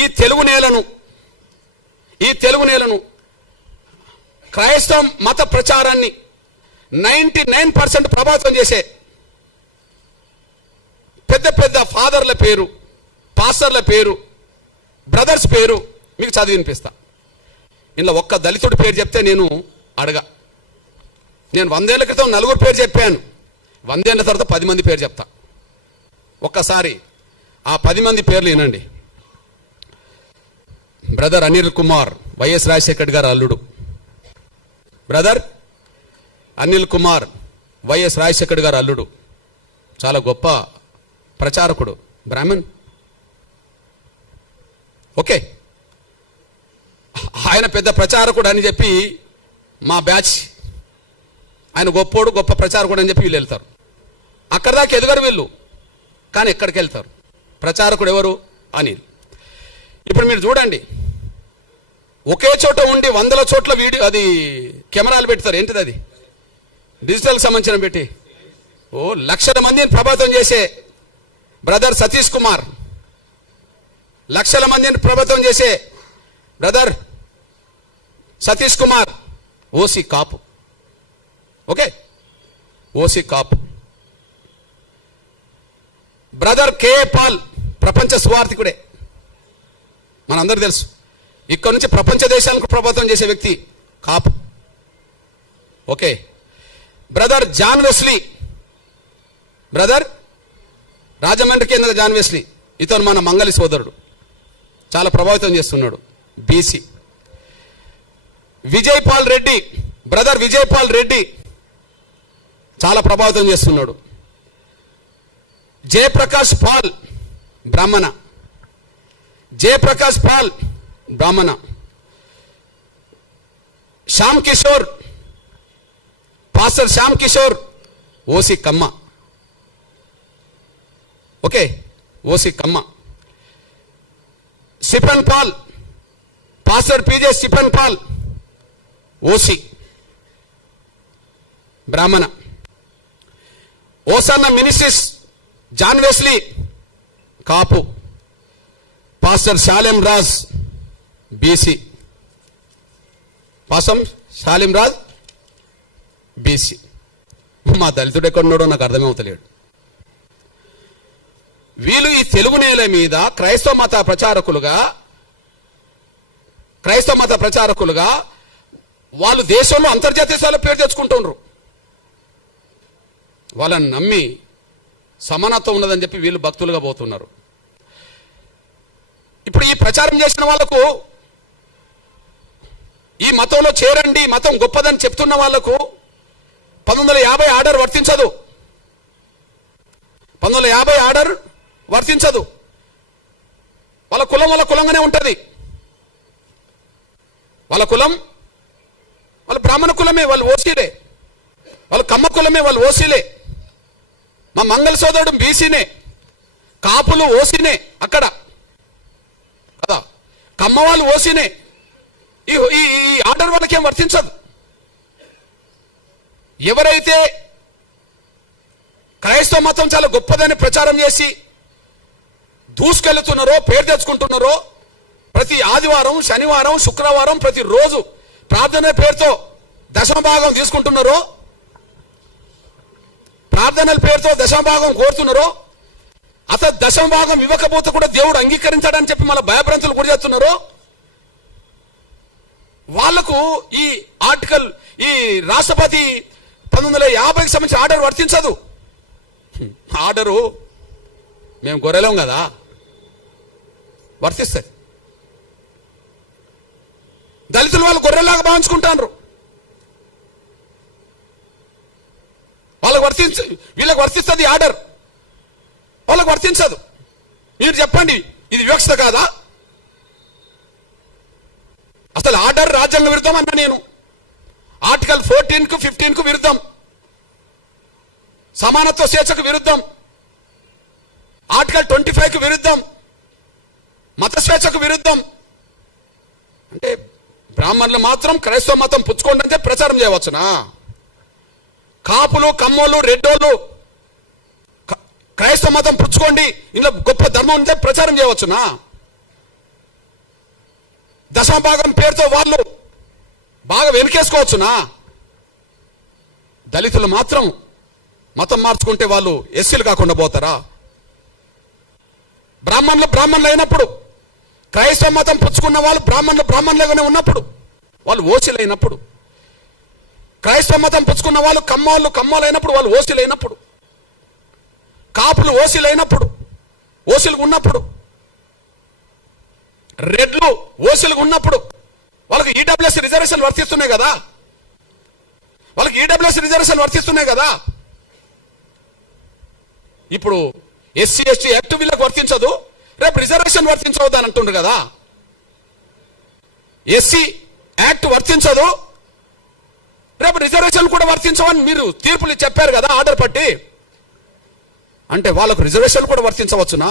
ఈ తెలుగు నేలను క్రైస్తవ మత ప్రచారాన్ని 99% ప్రభావితం చేసే పెద్ద పెద్ద ఫాదర్ల పేరు, పాస్టర్ల పేరు, బ్రదర్స్ పేరు మీకు చదివి వినిపిస్తా. ఇందులో ఒక్క దళితుడి పేరు చెప్తే నేను 100 ఏళ్ల క్రితం 4 పేరు చెప్పాను. 100 ఏళ్ల తర్వాత 10 మంది పేరు చెప్తా. ఒక్కసారి ఆ 10 మంది పేర్లు వినండి. బ్రదర్ అనిల్ కుమార్, వైఎస్ రాజశేఖర్ గారు అల్లుడు. బ్రదర్ అనిల్ కుమార్, వైఎస్ రాజశేఖర్ గారు అల్లుడు. చాలా గొప్ప ప్రచారకుడు, బ్రాహ్మణ్. ఓకే, ఆయన పెద్ద ప్రచారకుడు అని చెప్పి మా బ్యాచ్, ఆయన గొప్పోడు, గొప్ప ప్రచారకుడు అని చెప్పి వీళ్ళు వెళ్తారు. అక్కడ దాకా ఎదగరు వీళ్ళు, కానీ ఎక్కడికి వెళ్తారు? ప్రచారకుడు ఎవరు? అనిల్. ఇప్పుడు మీరు చూడండి, ఒకే చోట ఉండి 100ల చోట్ల వీడియో, అది కెమెరాలు పెడతారు. ఏంటిది అది? డిజిటల్ సంబంధించిన పెట్టి లక్షల మందిని ప్రభావితం చేసే బ్రదర్ సతీష్ కుమార్, లక్షల మందిని ప్రభావితం చేసే బ్రదర్ సతీష్ కుమార్ ఓసీ కాపు. ఓకే, ఓసీ కాపు. బ్రదర్ కేఏ పాల్ ప్రపంచ సువార్థికుడే, మనందరూ తెలుసు. ఇక్కడ నుంచి ప్రపంచ దేశాలకు ప్రభావితం చేసే వ్యక్తి, Kapu. Okay, brother John Wesley, brother Rajahmundry కేంద్ర జాన్ వెస్లీ, ఇతను మన మంగళి సోదరుడు, చాలా ప్రభావితం చేస్తున్నాడు, BC. Vijay Paul Reddy, brother Vijay Paul Reddy చాలా ప్రభావితం చేస్తున్నాడు. Jayaprakash Paul Brahmana, Jayaprakash Paul Brahmana. Shyam Kishore, pastor Shyam Kishore OC Kamma. Okay, OC Kamma. Stephen Paul, pastor PJ Stephen Paul OC Brahmana. Hosanna ministries John Wesley Kapu. Pastor Salem Raj BC, Pasam Salem Raj BC. మా దళితుడు ఎక్కడున్నాడో నాకు అర్థమవుతలేడు. వీళ్ళు ఈ తెలుగు నేల మీద క్రైస్తవ మత ప్రచారకులుగా వాళ్ళు దేశంలో అంతర్జాతీయ స్థాయిలో పేరు తెచ్చుకుంటున్నారు. వాళ్ళని నమ్మి సమానత్వం ఉన్నదని చెప్పి వీళ్ళు భక్తులుగా పోతున్నారు. ఇప్పుడు ఈ ప్రచారం చేసిన వాళ్లకు, ఈ మతంలో చేరండి, మతం గొప్పదని చెప్తున్న వాళ్లకు 1950 ఆర్డర్ వర్తించదు. 1950 ఆర్డర్ వర్తించదు. వాళ్ళ కులం వాళ్ళ కులంగానే ఉంటుంది. వాళ్ళ కులం వాళ్ళు బ్రాహ్మణ కులమే, వాళ్ళు ఓసీలే. వాళ్ళు కమ్మ కులమే, వాళ్ళు ఓసీలే. మా మంగళ సోదరుడు బీసీనే, కాపులు ఓసీనే అక్కడ కదా, కమ్మ వాళ్ళు ఓసీనే. ఈ ఆర్డర్ వాళ్ళకేం వర్తించదు. ఎవరైతే క్రైస్తవ మతం చాలా గొప్పదని ప్రచారం చేసి దూసుకెళ్తున్నారో, పేరు తెచ్చుకుంటున్నారో, ప్రతి ఆదివారం, శనివారం, శుక్రవారం ప్రతిరోజు ప్రార్థన పేరుతో దశమభాగం తీసుకుంటున్నారో, ప్రార్థనల పేరుతో దశమభాగం కోరుతున్నారో, అసలు దశమభాగం ఇవ్వకపోతే కూడా దేవుడు అంగీకరించాడని చెప్పి మళ్ళీ భయభ్రాంతులు గురి చేస్తున్నారో, వాళ్లకు ఈ ఆర్టికల్, ఈ రాష్ట్రపతి 1950కి సంబంధించిన ఆర్డర్ వర్తించదు. ఆర్డరు మేము గొర్రెలం కదా, వర్తిస్తుంది. దళితులు వాళ్ళు గొర్రెలాగా భావించుకుంటారు. వీళ్ళకి వర్తిస్తుంది ఆర్డర్, వాళ్ళకి వర్తించదు. మీరు చెప్పండి, ఇది వివక్షత కాదా? అసలు ఆర్డర్ రాజ్యాంగ విరుద్ధం అన్నా నేను. ఆర్టికల్ 14కు 15కు విరుద్ధం, సమానత్వ స్వేచ్ఛకు విరుద్ధం, ఆర్టికల్ 25కు విరుద్ధం, మత స్వేచ్ఛకు విరుద్ధం. అంటే బ్రాహ్మణులు మాత్రం క్రైస్తవ మతం పుచ్చుకోండి అంటే ప్రచారం చేయవచ్చునా? కాపులు, కమ్మోళ్ళు, రెడ్డోళ్ళు క్రైస్తవ మతం పుచ్చుకోండి, ఇందులో గొప్ప ధర్మం ఉంటే ప్రచారం చేయవచ్చునా? దశమభాగం పేరుతో వాళ్ళు బాగా వెనుకేసుకోవచ్చునా? దళితులు మాత్రం మతం మార్చుకుంటే వాళ్ళు ఎస్సీలు కాకుండా పోతారా? బ్రాహ్మణులు అయినప్పుడు, క్రైస్తవ మతం పుచ్చుకున్న వాళ్ళు బ్రాహ్మణులుగానే ఉన్నప్పుడు వాళ్ళు ఓసీలు అయినప్పుడు, క్రైస్తవ మతం పుచ్చుకున్న వాళ్ళు కమ్మోళ్ళు అయినప్పుడు వాళ్ళు ఓసీలు అయినప్పుడు, కాపులు ఓసీలు అయినప్పుడు, ఓసీలు ఉన్నప్పుడు, రెడ్లు ఓసీలు ఉన్నప్పుడు వాళ్ళకి ఈడబ్ల్యూఎస్ రిజర్వేషన్ వర్తిస్తున్నాయి కదా, ఇప్పుడు ఎస్సీ ఎస్టీ యాక్ట్ వీళ్ళకి వర్తించదు, రేపు రిజర్వేషన్ వర్తించవద్దు అని అంటుండ్రు కదా. ఎస్సీ యాక్ట్ వర్తించదు, రేపు రిజర్వేషన్ కూడా వర్తించవని మీరు తీర్పులు చెప్పారు కదా ఆర్డర్ పట్టి. అంటే వాళ్ళకు రిజర్వేషన్ కూడా వర్తించవచ్చునా?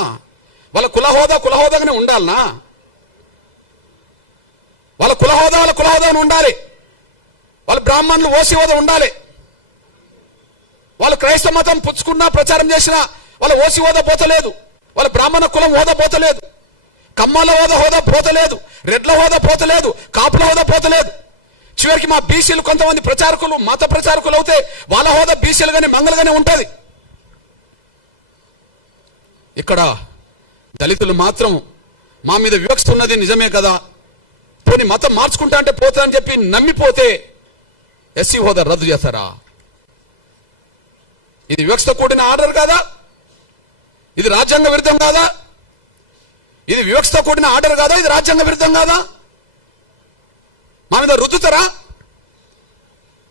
వాళ్ళ కులహోదాగానే ఉండాలనా? వాళ్ళ కులహోదాను ఉండాలి. వాళ్ళ బ్రాహ్మణులు ఓసీ హోదా ఉండాలి. వాళ్ళు క్రైస్తవ మతం పుచ్చుకున్నా ప్రచారం చేసినా వాళ్ళ ఓసీ హోదా పోతలేదు, వాళ్ళ బ్రాహ్మణ కులం హోదా పోతలేదు, కమ్మాల హోదా పోతలేదు, రెడ్ల హోదా పోతలేదు, కాపుల హోదా పోతలేదు. చివరికి మా బీసీలు కొంతమంది ప్రచారకులు మత ప్రచారకులు అవుతే వాళ్ళ హోదా బీసీలుగానే మంగళగానే ఉంటుంది. ఇక్కడ దళితులు మాత్రం మా మీద వివక్ష ఉన్నది నిజమే కదా, పోనీ మతం మార్చుకుంటా అంటే పోతా అని చెప్పి నమ్మిపోతే ఎస్సీ హోదా రద్దు చేస్తారా? ఇది వివక్షతో కూడిన ఆర్డర్ కాదా? ఇది రాజ్యాంగ విరుద్ధం కాదా? ఇది వివక్షతో కూడిన ఆర్డర్ కాదా? ఇది రాజ్యాంగ విరుద్ధం కాదా? మా మీద రుద్దుతారా?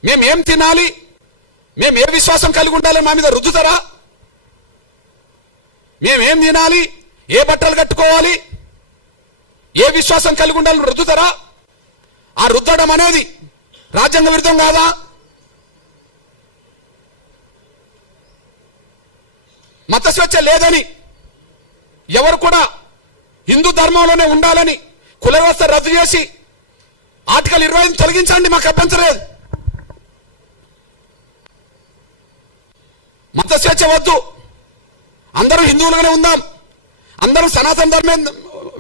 మేమేం తినాలి, మేము ఏ విశ్వాసం కలిగి ఉండాలని మా మీద రుద్దుతారా? మేమేం తినాలి, ఏ బట్టలు కట్టుకోవాలి, ఏ విశ్వాసం కలిగి ఉండాలని రుద్దుతారా? ఆ రుద్దడం అనేది రాజ్యాంగ విరుద్ధం కాదా? మత స్వేచ్ఛ లేదని, ఎవరు కూడా హిందూ ధర్మంలోనే ఉండాలని కుల వ్యవస్థ రద్దు చేసి ఆర్టికల్ 25 తొలగించండి, మాకు అభ్యంతరం లేదు. మత స్వేచ్ఛ వద్దు, అందరూ హిందువులుగానే ఉందాం, అందరూ సనాతన ధర్మం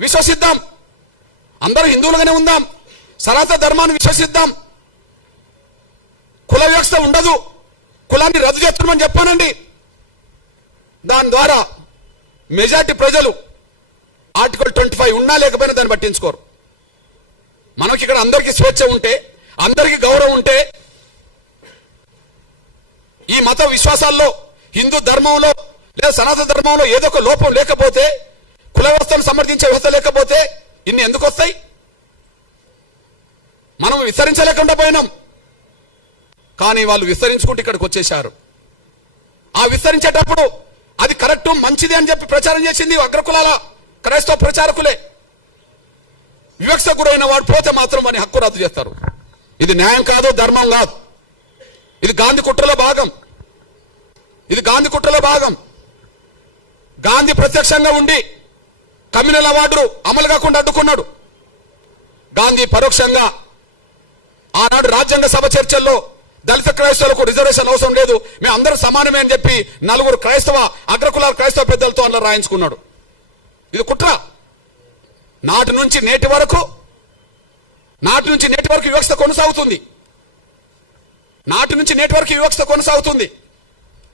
విశ్వసిద్దాం, అందరూ హిందువులుగానే ఉందాం, సనాతన ధర్మాన్ని విశ్వసిద్దాం, కుల వ్యవస్థ ఉండదు, కులాన్ని రద్దు చేస్తున్నామని చెప్పానండి. దాని ద్వారా మెజార్టీ ప్రజలు ఆర్టికల్ 25 ఉన్నా లేకపోయినా దాన్ని పట్టించుకోరు. మనకి ఇక్కడ అందరికీ స్వేచ్ఛ ఉంటే, అందరికీ గౌరవం ఉంటే, ఈ మత విశ్వాసాల్లో హిందూ ధర్మంలో లేదా సనాతన ధర్మంలో ఏదో ఒక లోపం లేకపోతే, కుల వ్యవస్థను సమర్థించే వ్యవస్థ లేకపోతే ఇన్ని ఎందుకు వస్తాయి? మనం విస్తరించలేకుండా పోయినాం, కానీ వాళ్ళు విస్తరించుకుంటూ ఇక్కడికి వచ్చేశారు. ఆ విస్తరించేటప్పుడు అది కరెక్ట్ మంచిది అని చెప్పి ప్రచారం చేసింది అగ్రకులాల క్రైస్తవ ప్రచారకులే. వివక్ష గురైన వాడు పోతే మాత్రం అని హక్కు రద్దు చేస్తారు. ఇది న్యాయం కాదు, ధర్మం కాదు. ఇది గాంధీ కుట్రలో భాగం. గాంధీ ప్రత్యక్షంగా ఉండి కమ్యూనల్ అవార్డు అమలు కాకుండా అడ్డుకున్నాడు. గాంధీ పరోక్షంగా ఆనాడు రాజ్యాంగ సభ చర్చల్లో దళిత క్రైస్తవులకు రిజర్వేషన్ అవసరం లేదు, మేము అందరూ సమానమే అని చెప్పి 4 అగ్రకులాల క్రైస్తవ పెద్దలతో అలా రాయించుకున్నాడు. ఇది కుట్ర. నాటి నుంచి నేటి వరకు వివక్ష కొనసాగుతుంది.